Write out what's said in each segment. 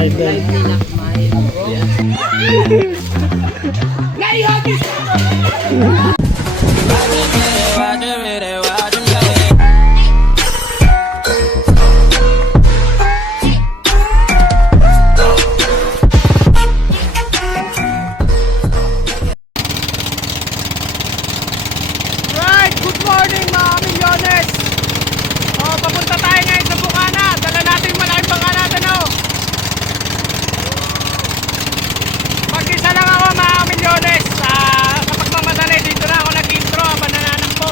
Idol. Right, good morning mga milyones. Papunta tayo ngayon sa Bukana. Dala natin yung malaking bangka natin, oh. Mag-isa lang ako mga milyones. Sa pagmamadali, dito na ako nag-intro habang nananakbo.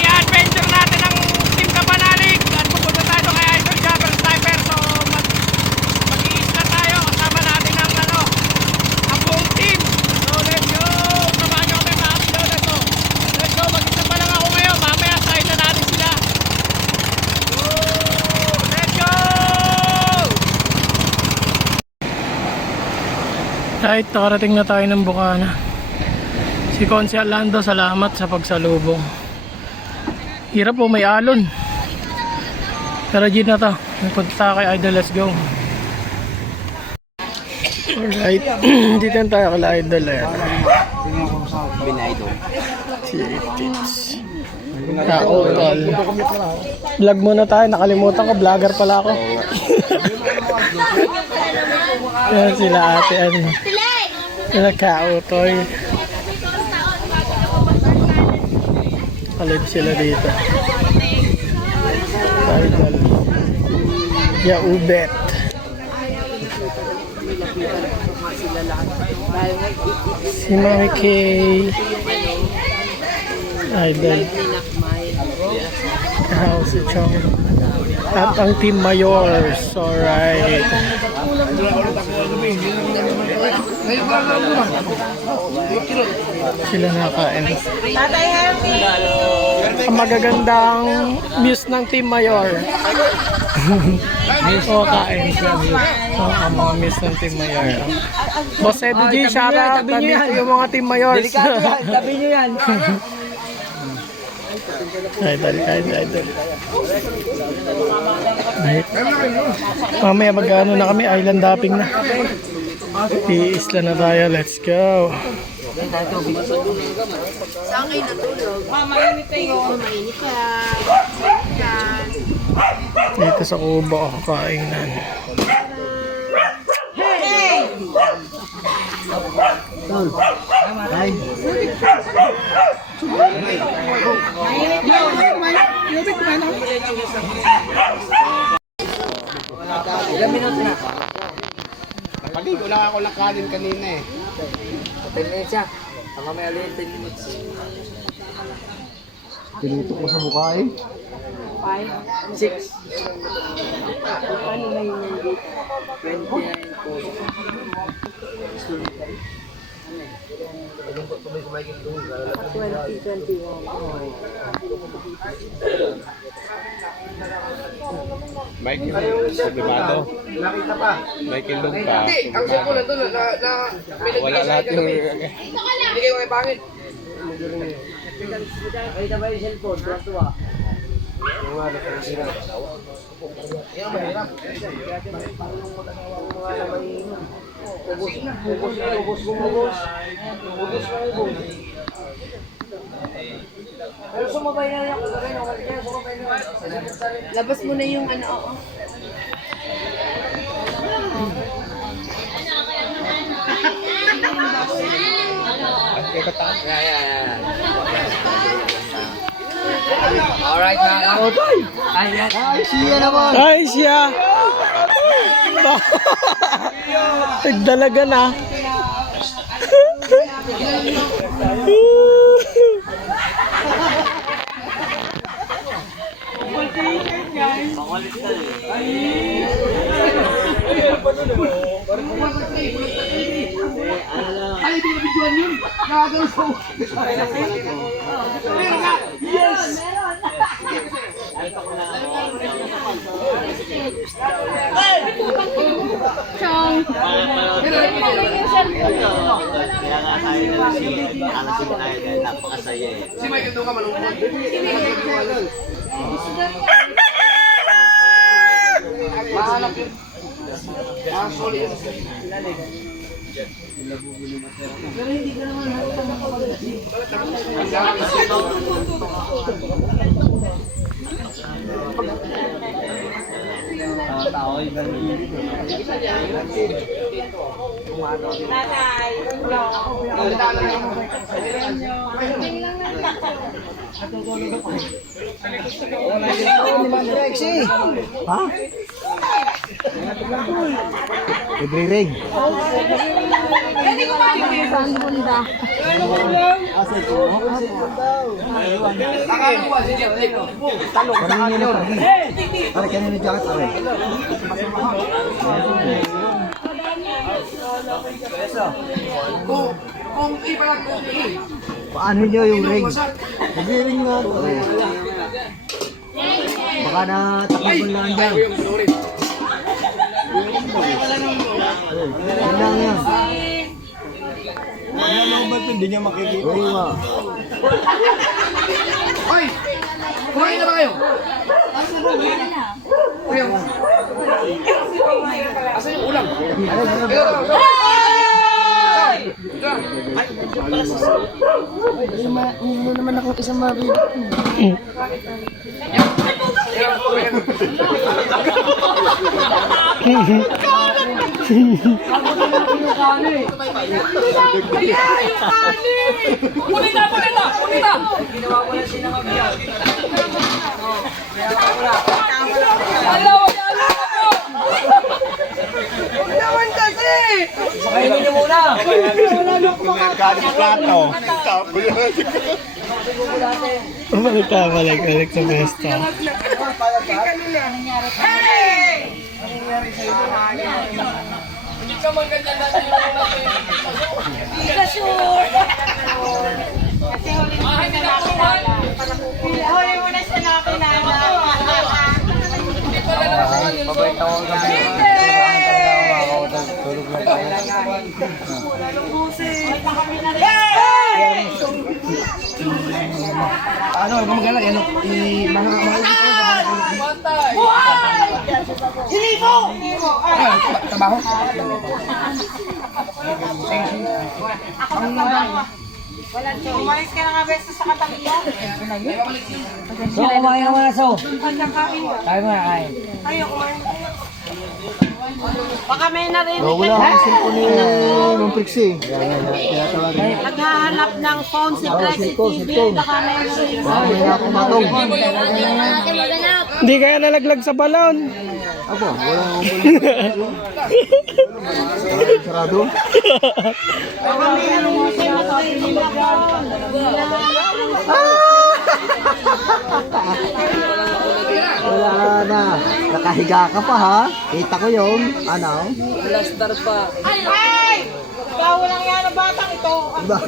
I-adventure natin ang Team Kapanalig at pupunta tayo kay Idol Jabber Sniper. So mag-iisla tayo kasama natin ang ang buong team. So let's go. Samahan nyo kami mga milyones, oh. Let's go. Mag-isa pa lang ako ngayon. Mamaya side na natin sila. Let's go. Right, nakarating na tayo ng Bukana. Si Consi Orlando, salamat sa pagsalubong. Hirap po, may alon. Pero G na to. Nagpunta kay Idol, let's go. Alright, dito na tayo kay Idol. Binidol. Si Tips. Kautol. Vlog muna tayo, nakalimutan ko, vlogger pala ako. Yan sila ate, sila Kautoy. Kalib sila dito. Idol. Yaubet. Si Mami Kay. Idol. Si Chong. At ang Team Mayors. Alright. Sila nakain. Ang magagandang muse ng Team Mayor. O kain. Ang mga muse ng Team Mayor. Boss Edu G, shoutout. Nandito yung mga Team Mayors. Tabi nyo yan. Idol. Mamaya mag-ano na kami, island hopping na. Iisla na tayo, let's go. Saan kayo natulog? Mainit tayo. Mainit ka. Dito sa Kubo ako kainan. Ilang minuto na? Pagi, wala ako nakanin kanina eh. 10 minutes siya. Ang mamaya ulit 10 minutes. Tinutok mo sa mukha eh. 6. Ano na yung 29 po. Michael Sublimado. Nakita pa. Michael Lumpa. Hindi, ang cellphone na doon na Wala lahat yung... Hindi kayo may pangit. Nakita ba yung cellphone? Tuwa. Yung nga, nakasira. Yan ang mahirap. Pero sumabay na yung Labas mo na yung ano, oo. Alright na. Ayan. Ay, siya naman. Ay siya! Nagdalaga na. Ay, hindi na videoan yun. Nakagano sa yes! Chong! Si Michael doon ka malungkot. Paano nyo yung ring? Nag-ring nga. Baka na takabon lang dyan. Yan lang yan. Hindi niya makikita. Hoy! Kumain na ba kayo? Kayo? Asan yung ulam? Hindi naman akong isang mabili. Punita! Ginawa ko na sinangagyan. Alaw ako! Huwag naman kasi! Sakayin niyo muna! Balik sa pesta. Hindi ka maganda na Hindi ka sure. Kasi huli mo na nakilala. Huli mo na siya nakilala. Mabait ako ang gabi. Tulog na tayo. Ano, huwag mo magala. Ano, mga trabaho. Umalis ka na nga beses sa katabi mo. So, kumain naman na, so. Hanggang kain. Tayo muna, kain. Ayaw, kumain. Baka may narinig Wala ka. akong cellphone ni Ma'am Trixie. Naghahanap ng phone si Trixie TV. Baka may narinig. May akong matong. Hindi kaya nalaglag sa balon. Apo, wala akong sarado. Baka may narinig siya. Makabili ng phone. Wala na. Nakahiga ka pa, ha? Kita ko yun. Ano? Ay! Bawo lang yan ang batang ito. Diba?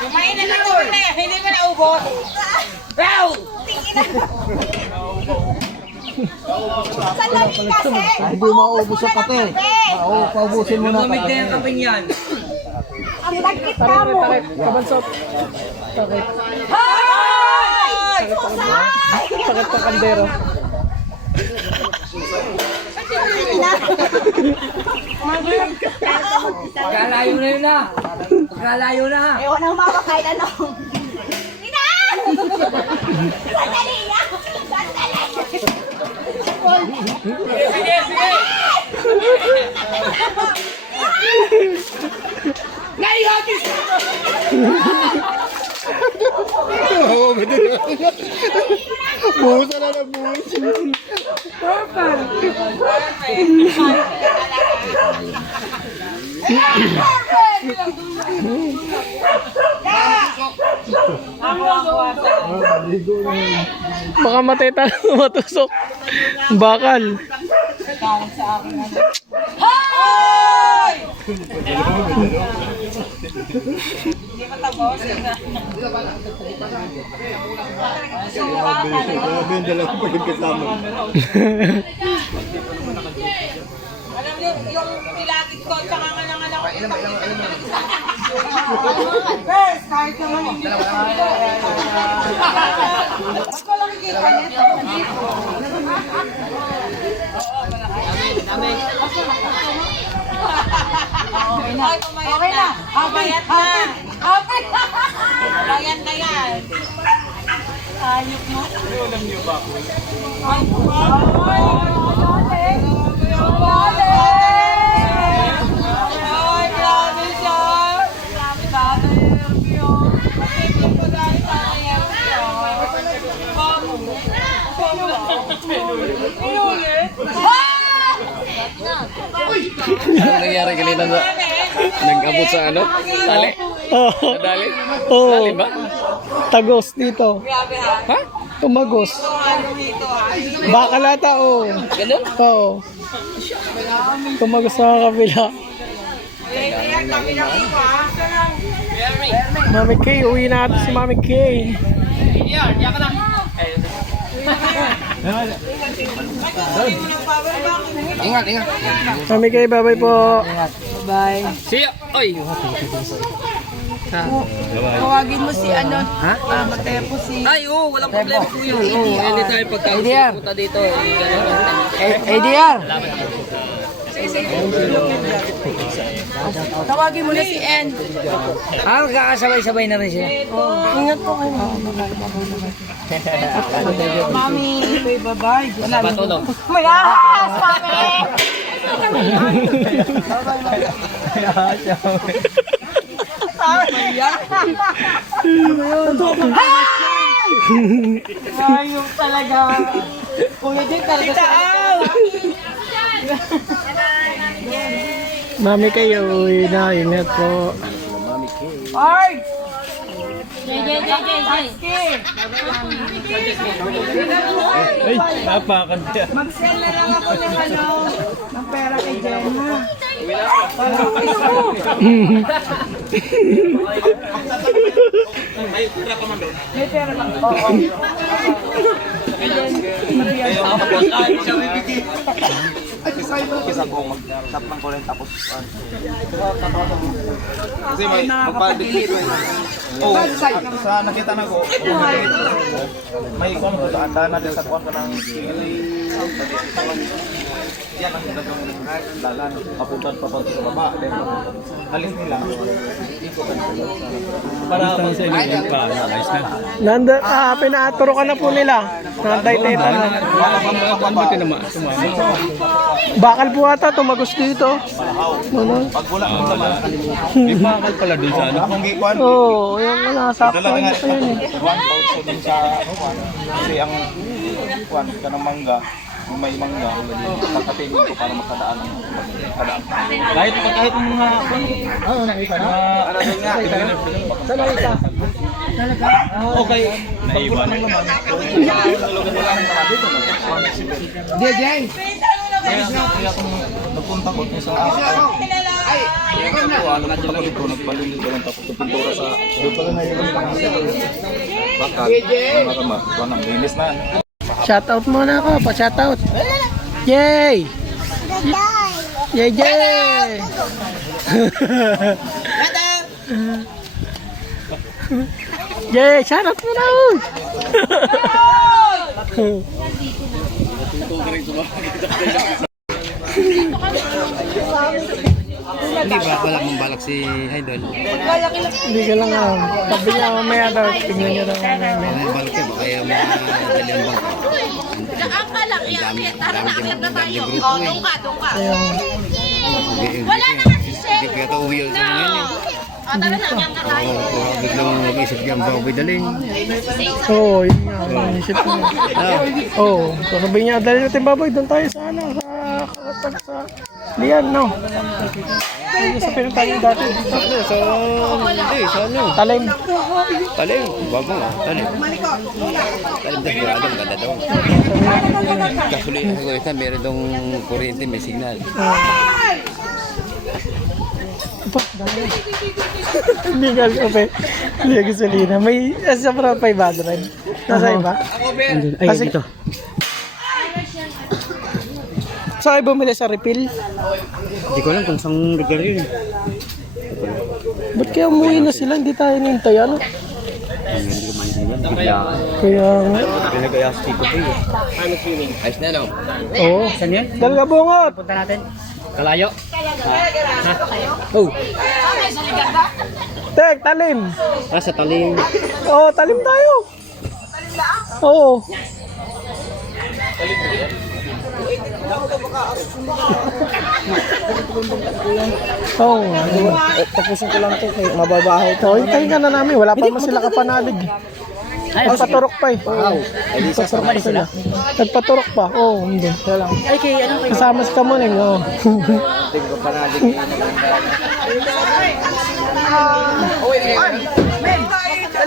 Kumain na lang naman na. Hindi mo na ubos. Wow! Sandali kasi. Ay, hindi maubos sa kape. Oo, paubusin mo na kape. Ang tagkit ka mo. Kabansot. Ay! Susay! Sakit sa kandero. Pagkalayo na yun na! Pagkalayo na! Ewan ang mama kahit ano. Ina! Sandali yan! Sandali! Sige! Naihatis! Buhusan na ng buhusan. Baka matay tayo matusok. Bakal. Hoy! Hindi matapos. Grabe yung dalawa pa yung kasama. Alam niyo, yung pilagid ko, tsaka nga lang alam ko. First, kahit naman hindi ko dito. Ba't ko lang ikita nito? Okay na. Happy na. Bayan na yan. Ayok mo. Alam niyo ba ako? Ay, grabe siya. Ano nangyari kanina na nag-abot sa ano? Tali? Oh, Nadali? oh, Dali ba? tagos dito. Ha? Tumagos. Bakal ata, oh. Ganun? Oo. Tumagos sa kabila. Mami K, uwi natin si Mami K. Ingat, ingat. Mami K, bye-bye po. See ya! Oy! Tawagin mo si ano? Ha? Matepo si... Ay, oo, walang problema po yun. Oo, anytime pagpunta dito. ADR! Tawagin mo na si N. Ah, magkakasabay-sabay na rin siya. Ingat po kayo. Mami, ito'y babay. Patulog. Mayas, mami! Ayun talaga. Kuya din talaga. Mami K, uwi na. Ingat po. Ay! Ay, napakanta. Mag-send na lang ako ng ano, ng pera kay Jenna. May pera pa man doon? May pera pa. Oo. Kisa ko mag-tap ng current tapos kasi may magpabigay oh sa nakita na ko may kung daan na din sa kuwan ko ng yan ang gagawin ng dalan papunta sa baba then alis nila para sa ilang pa ayos na Nanda, pinaaturo ka na po nila. Nantay-tay na. Bakal po ata, tumagos dito. Ano? pag wala mo naman May bakal pala dun sa ano. kung gikuan Oo, yung nasakto dala nga pa yun eh. one pouch ko din sa kuwan kasi ang kuwan kanang mangga may mangga kakatingin ko para makadaan kahit mga ano nakita na ano doon nga sa nakita talaga okay naiwan naman DJ kaya kung nagpunta ko sa ano dito nagpalinis ko lang tapos pintura sa dito na yung bakal marama kuwan ang linis na Shoutout muna ako, pa-shoutout. Yay! Yay, yay! Yay! Shoutout muna ako! Hindi ba wala mong balak si Idol? Hindi ka lang alam. Sabi niya mamaya daw, tingnan niyo daw mamaya. May balak ka ba kaya mga dalang bang? Ang kalaki, tara na, akyat na tayo. O, doon ka. Wala Wala na kasi Hindi kaya ito uwi sa mga yun. O, tara na, akyat na tayo. Biglang mag-isip dyan ba ako dalhin? Oo, yun nga. Isip ko. Oo. So sabi niya, dali natin baboy, doon tayo sa ano, sa Lian, no? Sa pinuntahan dati. Hindi, sa ano? Talim. Talim, bago nga, talim. Talim na sigurado, maganda daw. Kasulihan ko ito, meron dong kuryente, may signal. Pa, dami. Hindi nga kape. Hindi nga gasolina. May sobra 500. Nasa iba? Ay, Kasi- dito. Saan kayo bumili sa refill? Hindi ko alam kung saan lugar yun. Ba't kaya umuwi na sila? Hindi tayo nintay, ano? Hindi ko maintindihan. Bigla. Kaya nga. Pinag-ayas dito po yun. Ayos na no? Oo. Saan yan? Talaga bungot! Punta natin. Kalayo. Oh. Tek, talim! Sa talim. Oo, talim tayo! Oo. Oo nga. Tapusin ko lang ito. Mababaho ito. So, hintayin ka na namin. Wala pa naman sila kapanalig. Nagpaturok pa eh. Nagpaturok pa sila. Nagpaturok pa. Oo, hindi. Wala lang. Ay, kay ano? Kasama si Kamuning, oo. Tingko pa natin.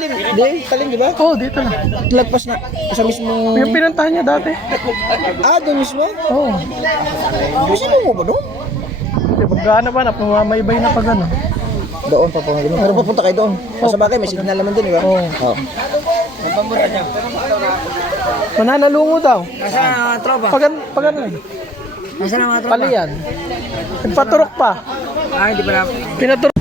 Hindi, talim di ba? Oo, dito na. Lagpas na. Sa mismo. Yung pinuntahan niya dati. Doon mismo? Oo. Gusto mo ba doon? Hindi, pagkana ba na, pumamaybay na pag ano. Doon pa po. Pero papunta kayo doon. Sa bagay, may signal naman doon, di ba? Oo. Mananalungo daw. Nasa tropa? Pag ano eh. Nasa na mga Palian. Nagpaturok pa. Hindi pa na. Pinaturok